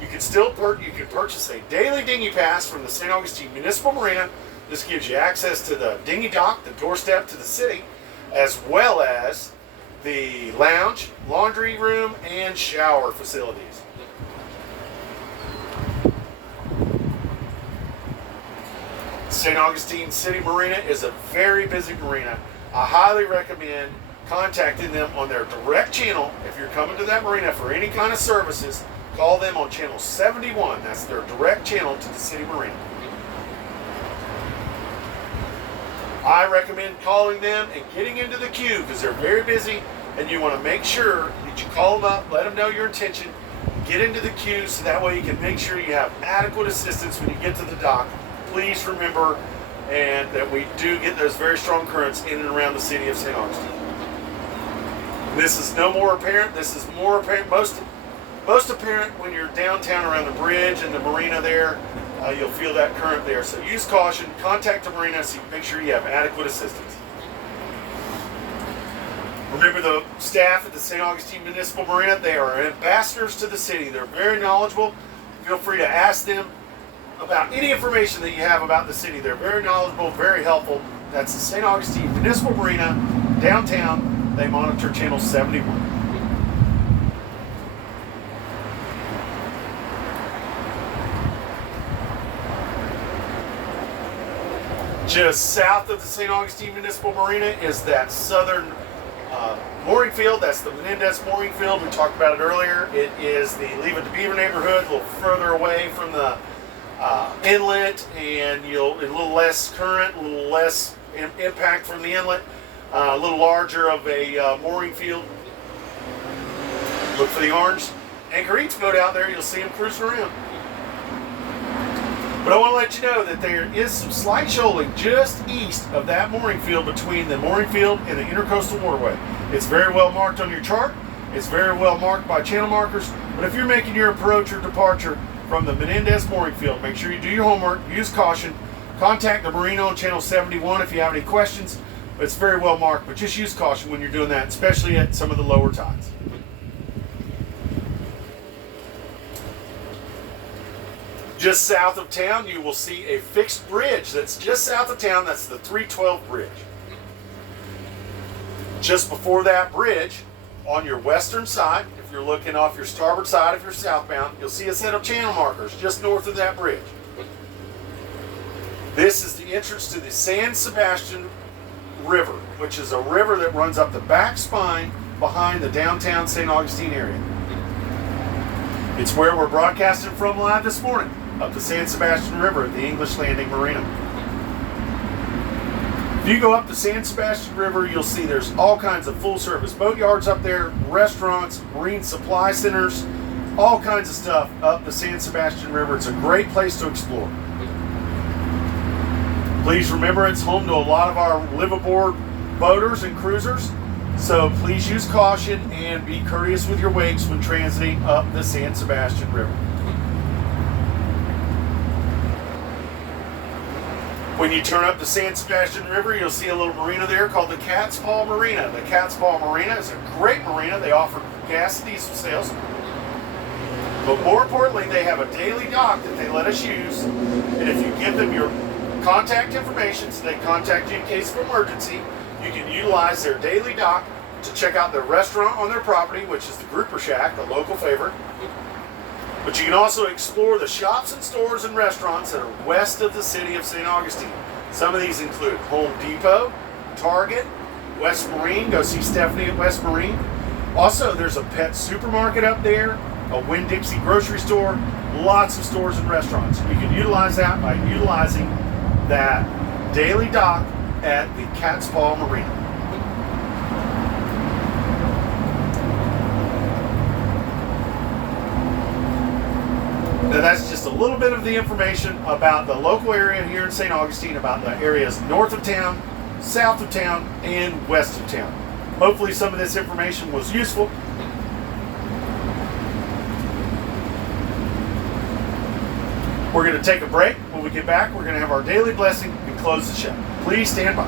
you can purchase a daily dinghy pass from the St. Augustine Municipal Marina. This gives you access to the dinghy dock, the doorstep to the city, as well as the lounge, laundry room, and shower facilities. St. Augustine City Marina is a very busy marina. I highly recommend contacting them on their direct channel. If you're coming to that marina for any kind of services, call them on channel 71. That's their direct channel to the city marina. I recommend calling them and getting into the queue because they're very busy, and you want to make sure that you call them up, let them know your intention, get into the queue so that way you can make sure you have adequate assistance when you get to the dock. Please remember and that we do get those very strong currents in and around the city of St. Augustine. This is no more apparent. This is more apparent, most apparent when you're downtown around the bridge and the marina there. You'll feel that current there. So use caution. Contact the marina so you can make sure you have adequate assistance. Remember the staff at the St. Augustine Municipal Marina, they are ambassadors to the city. They're very knowledgeable. Feel free to ask them about any information that you have about the city. They're very knowledgeable, very helpful. That's the St. Augustine Municipal Marina, downtown. They monitor channel 71. Just south of the St. Augustine Municipal Marina is that southern mooring field. That's the Menendez mooring field. We talked about it earlier. It is the Leave It to Beaver neighborhood, a little further away from the inlet, and a little less current, a little less impact from the inlet, a little larger of a mooring field. Look for the orange anchor each boat out there. You'll see them cruising around. But I want to let you know that there is some slight shoaling just east of that mooring field between the mooring field and the intercoastal waterway. It's very well marked on your chart. It's very well marked by channel markers. But if you're making your approach or departure from the Menendez mooring field, make sure you do your homework, use caution, contact the marina on channel 71 if you have any questions. But it's very well marked, but just use caution when you're doing that, especially at some of the lower tides. Just south of town, you will see a fixed bridge that's just south of town. That's the 312 bridge. Just before that bridge, on your western side, if you're looking off your starboard side, if you're southbound, you'll see a set of channel markers just north of that bridge. This is the entrance to the San Sebastian River, which is a river that runs up the back spine behind the downtown St. Augustine area. It's where we're broadcasting from live this morning, up the San Sebastian River at the English Landing Marina. If you go up the San Sebastian River, you'll see there's all kinds of full-service boat yards up there, restaurants, marine supply centers, all kinds of stuff up the San Sebastian River. It's a great place to explore. Please remember it's home to a lot of our live-aboard boaters and cruisers, so please use caution and be courteous with your wakes when transiting up the San Sebastian River. When you turn up the San Sebastian River, you'll see a little marina there called the Cat's Paw Marina. The Cat's Paw Marina is a great marina. They offer gas and diesel sales. But more importantly, they have a daily dock that they let us use. And if you give them your contact information, so they contact you in case of emergency, you can utilize their daily dock to check out their restaurant on their property, which is the Grouper Shack, a local favorite. But you can also explore the shops and stores and restaurants that are west of the city of St. Augustine. Some of these include Home Depot, Target, West Marine. Go see Stephanie at West Marine. Also, there's a pet supermarket up there, a Winn-Dixie grocery store, lots of stores and restaurants. You can utilize that by utilizing that daily dock at the Cat's Paw Marina. Now that's just a little bit of the information about the local area here in St. Augustine, about the areas north of town, south of town, and west of town. Hopefully some of this information was useful. We're going to take a break. When we get back, we're going to have our daily blessing and close the show. Please stand by.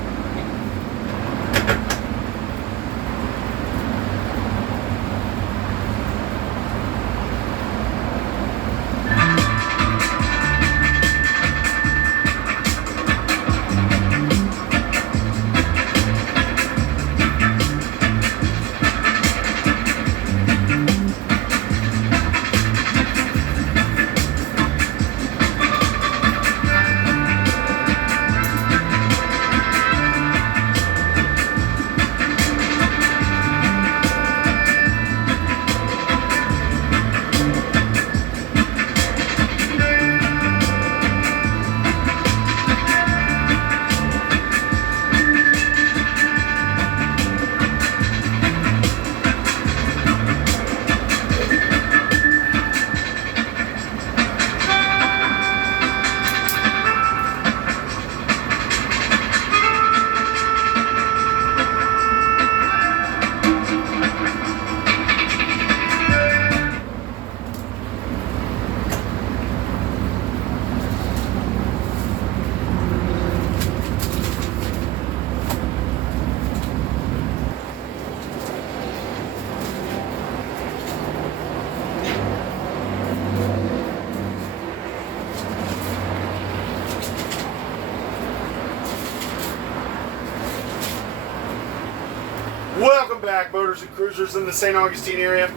Welcome back, boaters and cruisers in the St. Augustine area.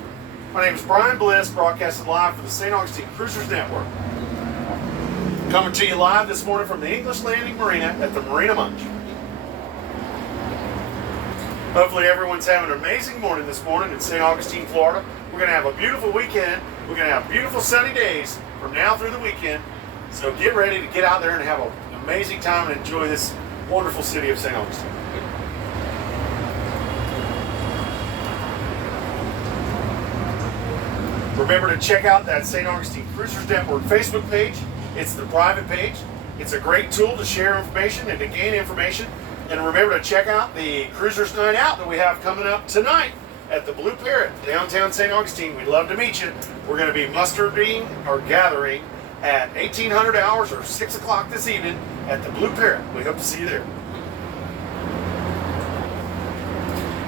My name is Brian Bliss, broadcasting live for the St. Augustine Cruisers Network. Coming to you live this morning from the English Landing Marina at the Marina Munch. Hopefully everyone's having an amazing morning this morning in St. Augustine, Florida. We're going to have a beautiful weekend. We're going to have beautiful sunny days from now through the weekend. So get ready to get out there and have an amazing time and enjoy this wonderful city of St. Augustine. Remember to check out that St. Augustine Cruisers Network Facebook page. It's the private page. It's a great tool to share information and to gain information. And remember to check out the Cruisers Night Out that we have coming up tonight at the Blue Parrot, downtown St. Augustine. We'd love to meet you. We're going to be mustering or gathering at 1800 hours or 6 o'clock this evening at the Blue Parrot. We hope to see you there.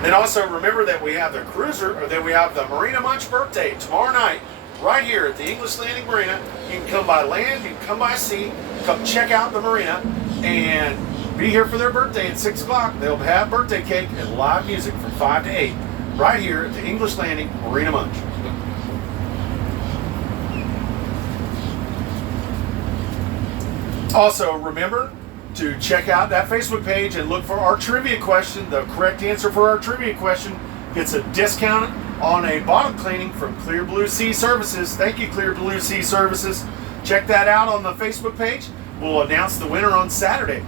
And also remember that we have the the Marina Munch birthday tomorrow night right here at the English Landing Marina. You can come by land, you can come by sea, come check out the marina and be here for their birthday at 6 o'clock. They'll have birthday cake and live music from 5 to 8 right here at the English Landing Marina Munch. Also remember to check out that Facebook page and look for our trivia question. The correct answer for our trivia question gets a discount on a bottom cleaning from Clear Blue Sea Services. Thank you, Clear Blue Sea Services. Check that out on the Facebook page. We'll announce the winner on Saturday.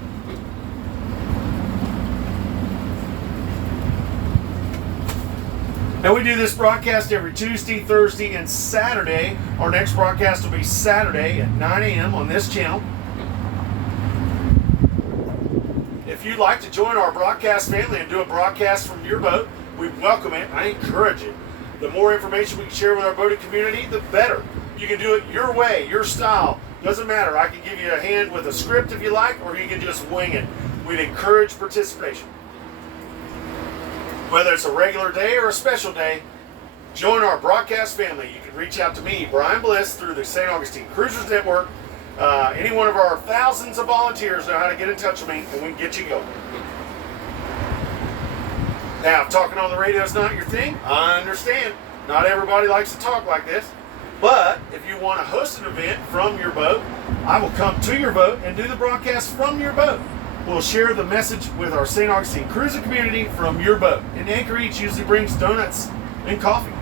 And we do this broadcast every Tuesday, Thursday, and Saturday. Our next broadcast will be Saturday at 9 a.m. on this channel. If you'd like to join our broadcast family and do a broadcast from your boat, we welcome it. I encourage it. The more information we can share with our boating community, the better. You can do it your way, your style. Doesn't matter. I can give you a hand with a script if you like, or you can just wing it. We'd encourage participation. Whether it's a regular day or a special day, join our broadcast family. You can reach out to me, Brian Bliss, through the St. Augustine Cruisers Network. Any one of our thousands of volunteers know how to get in touch with me, and we can get you going. Now, if talking on the radio is not your thing, I understand. Not everybody likes to talk like this. But if you want to host an event from your boat, I will come to your boat and do the broadcast from your boat. We'll share the message with our St. Augustine cruising community from your boat. And Anchor Eats usually brings donuts and coffee.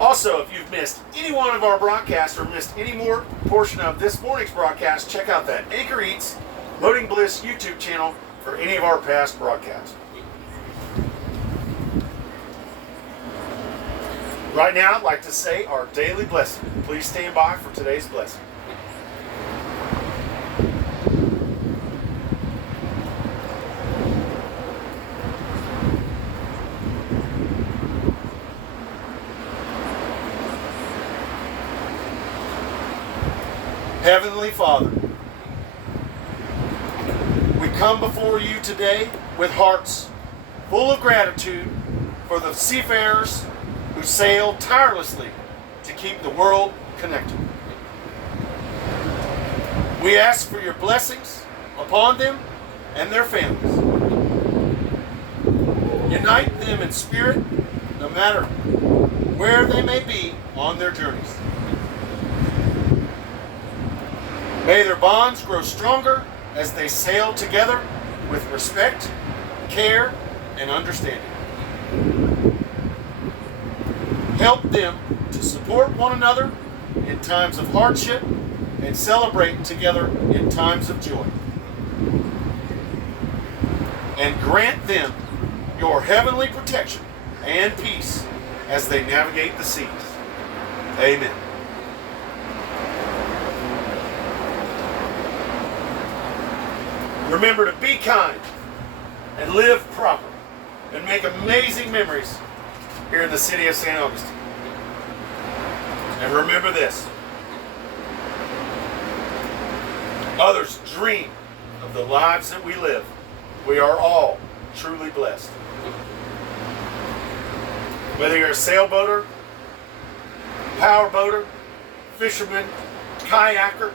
Also, if you've missed any one of our broadcasts or missed any more portion of this morning's broadcast, check out that Anchor Eats Boating Bliss YouTube channel for any of our past broadcasts. Right now, I'd like to say our daily blessing. Please stand by for today's blessing. Heavenly Father, we come before you today with hearts full of gratitude for the seafarers who sail tirelessly to keep the world connected. We ask for your blessings upon them and their families. Unite them in spirit, no matter where they may be on their journeys. May their bonds grow stronger as they sail together with respect, care, and understanding. Help them to support one another in times of hardship and celebrate together in times of joy. And grant them your heavenly protection and peace as they navigate the seas. Amen. Remember to be kind and live proper and make amazing memories here in the city of St. Augustine. And remember this: others dream of the lives that we live. We are all truly blessed. Whether you're a sailboater, powerboater, fisherman, kayaker,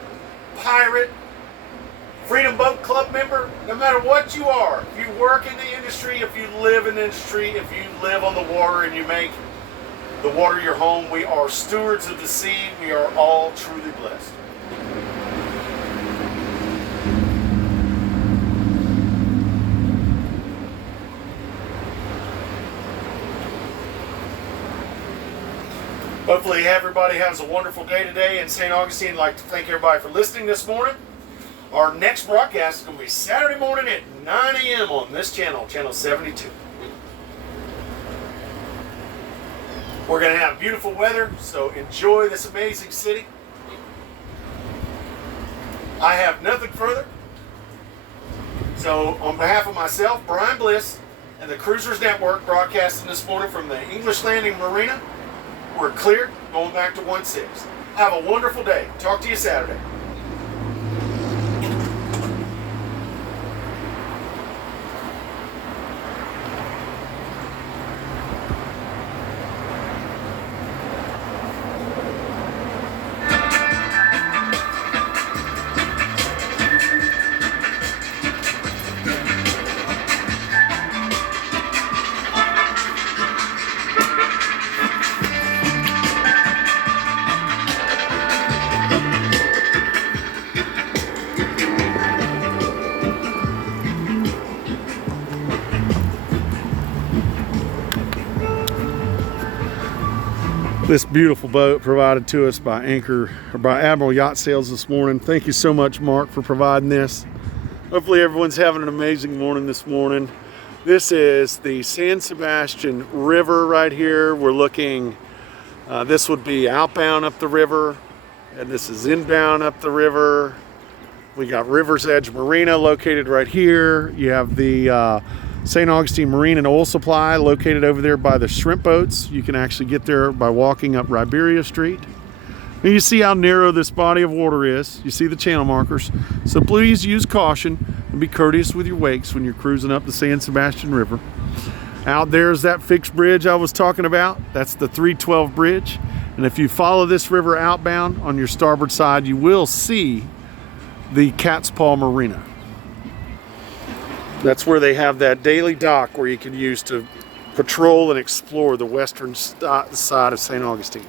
pirate, Freedom Boat Club member, no matter what you are, if you work in the industry, if you live in the industry, if you live on the water and you make the water your home, we are stewards of the sea. We are all truly blessed. Hopefully everybody has a wonderful day today in St. Augustine. I'd like to thank everybody for listening this morning. Our next broadcast is going to be Saturday morning at 9 a.m. on this channel, channel 72. We're going to have beautiful weather, so enjoy this amazing city. I have nothing further. So on behalf of myself, Brian Bliss, and the Cruisers Network broadcasting this morning from the English Landing Marina, we're cleared, going back to 1-6. Have a wonderful day. Talk to you Saturday. This beautiful boat provided to us by Admiral Yacht Sales this morning. Thank you so much, Mark, for providing this. Hopefully everyone's having an amazing morning this morning. This is the San Sebastian River right here. We're looking, this would be outbound up the river, and this is inbound up the river. We got River's Edge Marina located right here. You have the St. Augustine Marine and Oil Supply located over there by the shrimp boats. You can actually get there by walking up Riberia Street. And you see how narrow this body of water is. You see the channel markers. So please use caution and be courteous with your wakes when you're cruising up the San Sebastian River. Out there is that fixed bridge I was talking about. That's the 312 bridge. And if you follow this river outbound on your starboard side, you will see the Cat's Paw Marina. That's where they have that daily dock where you can use to patrol and explore the western side of St. Augustine.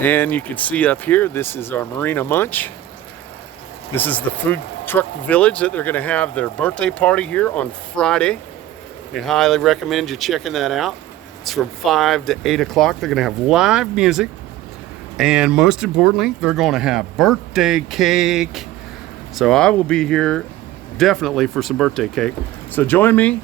And you can see up here, this is our Marina Munch. This is the food truck village that they're going to have their birthday party here on Friday. I highly recommend you checking that out. It's from 5 to 8 o'clock. They're going to have live music. And most importantly, they're going to have birthday cake. So I will be here definitely for some birthday cake. So join me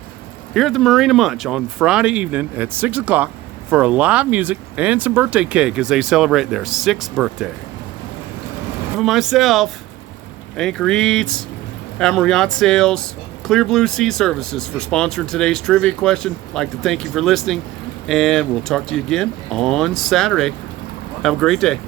here at the Marina Munch on Friday evening at 6 o'clock for a live music and some birthday cake as they celebrate their 6th birthday. For myself, Anchor Eats, Admiral Yacht Sales, Clear Blue Sea Services for sponsoring today's trivia question. I'd like to thank you for listening, and we'll talk to you again on Saturday. Have a great day.